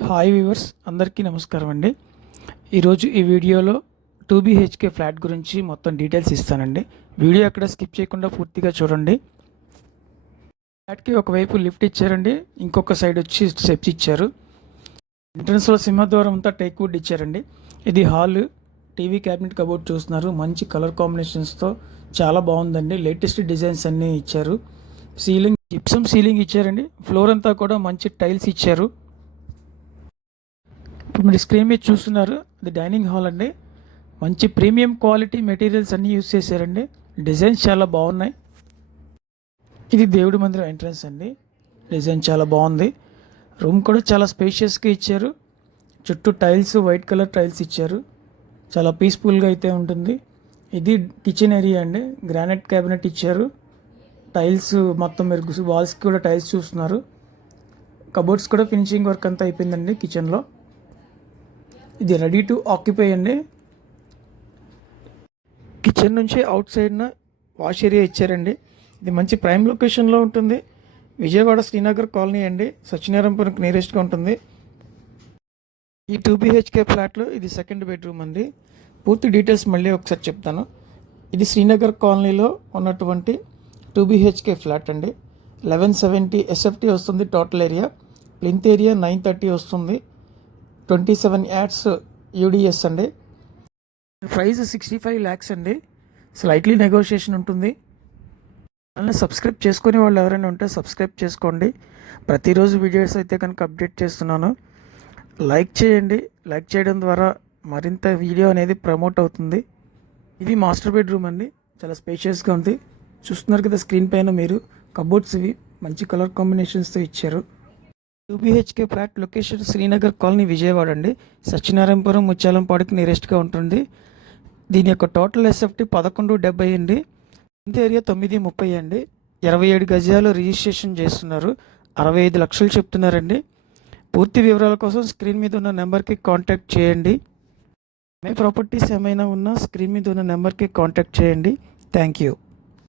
Hi viewers, అందరికీ నమస్కారం అండి. ఈరోజు ఈ వీడియోలో 2 BHK ఫ్లాట్ గురించి మొత్తం డీటెయిల్స్ ఇస్తానండి. వీడియో ఎక్కడ స్కిప్ చేయకుండా పూర్తిగా చూడండి. ఫ్లాట్కి ఒకవైపు లిఫ్ట్ ఇచ్చారండి, ఇంకొక సైడ్ వచ్చి స్టెప్స్ ఇచ్చారు. ఎంట్రన్స్లో సింహద్వారం అంతా టేక్ వుడ్ ఇచ్చారండి. ఇది హాల్, టీవీ క్యాబినెట్ కబోర్డ్ చూస్తున్నారు. మంచి కలర్ కాంబినేషన్స్తో చాలా బాగుందండి. లేటెస్ట్ డిజైన్స్ అన్నీ ఇచ్చారు. సీలింగ్ జిప్సమ్ సీలింగ్ ఇచ్చారండి. ఫ్లోర్ అంతా కూడా మంచి టైల్స్ ఇచ్చారు. ఇప్పుడు మీరు స్క్రీన్ మీద చూస్తున్నారు, అది డైనింగ్ హాల్ అండి. మంచి ప్రీమియం క్వాలిటీ మెటీరియల్స్ అన్నీ యూస్ చేశారండి. డిజైన్స్ చాలా బాగున్నాయి. ఇది దేవుడి మందిరం ఎంట్రన్స్ అండి. డిజైన్ చాలా బాగుంది. రూమ్ కూడా చాలా స్పేషియస్గా ఇచ్చారు. చుట్టూ టైల్స్, వైట్ కలర్ టైల్స్ ఇచ్చారు. చాలా పీస్ఫుల్గా అయితే ఉంటుంది. ఇది కిచెన్ ఏరియా అండి. గ్రానైట్ క్యాబినెట్ ఇచ్చారు. టైల్స్ మొత్తం మీరు వాల్స్కి కూడా టైల్స్ చూస్తున్నారు. కబోర్డ్స్ కూడా ఫినిషింగ్ వర్క్ అంతా అయిపోయిందండి కిచెన్లో. ఇది రెడీ టు ఆక్యుపై అండి. కిచెన్ నుంచి అవుట్ సైడ్న వాష్ ఏరియా ఇచ్చారండి. ఇది మంచి ప్రైమ్ లొకేషన్లో ఉంటుంది. విజయవాడ శ్రీనగర్ కాలనీ అండి. సత్యనారాయణపురంకి నియరెస్ట్గా ఉంటుంది. ఈ 2 BHK ఫ్లాట్లో ఇది సెకండ్ బెడ్రూమ్ అండి. పూర్తి డీటెయిల్స్ మళ్ళీ ఒకసారి చెప్తాను. ఇది శ్రీనగర్ కాలనీలో ఉన్నటువంటి 2 BHK ఫ్లాట్ అండి. 1170 SFT వస్తుంది టోటల్ ఏరియా. ప్లింత్ ఏరియా 930 వస్తుంది. 27 యాడ్స్ UDS అండి. ప్రైస్ 65 lakhs అండి. స్లైట్లీ నెగోషియేషన్ ఉంటుంది. అలానే సబ్స్క్రైబ్ చేసుకునే వాళ్ళు ఎవరైనా ఉంటే సబ్స్క్రైబ్ చేసుకోండి. ప్రతిరోజు వీడియోస్ అయితే కనుక అప్డేట్ చేస్తున్నాను. లైక్ చేయండి. లైక్ చేయడం ద్వారా మరింత వీడియో అనేది ప్రమోట్ అవుతుంది. ఇది మాస్టర్ బెడ్రూమ్ అండి. చాలా స్పేషియస్గా ఉంది. చూస్తున్నారు కదా స్క్రీన్ పైన మీరు. కబోర్డ్స్ ఇవి మంచి కలర్ కాంబినేషన్స్తో ఇచ్చారు. 2 BHK flat location Srinagar colony, Vijayawada అండి. సత్యనారాయణపురం, ముత్యాలంపాడుకి నియరెస్ట్గా ఉంటుంది. దీని యొక్క టోటల్ SFT 1170 అండి. ఇంత ఏరియా 930 అండి. 27 గజాలు రిజిస్ట్రేషన్ చేస్తున్నారు. 65 లక్షలు చెప్తున్నారండి. పూర్తి వివరాల కోసం స్క్రీన్ మీద ఉన్న నెంబర్కి కాంటాక్ట్ చేయండి. మీ ప్రాపర్టీస్ ఏమైనా ఉన్నా స్క్రీన్ మీద ఉన్న నెంబర్కి కాంటాక్ట్ చేయండి. Thank you.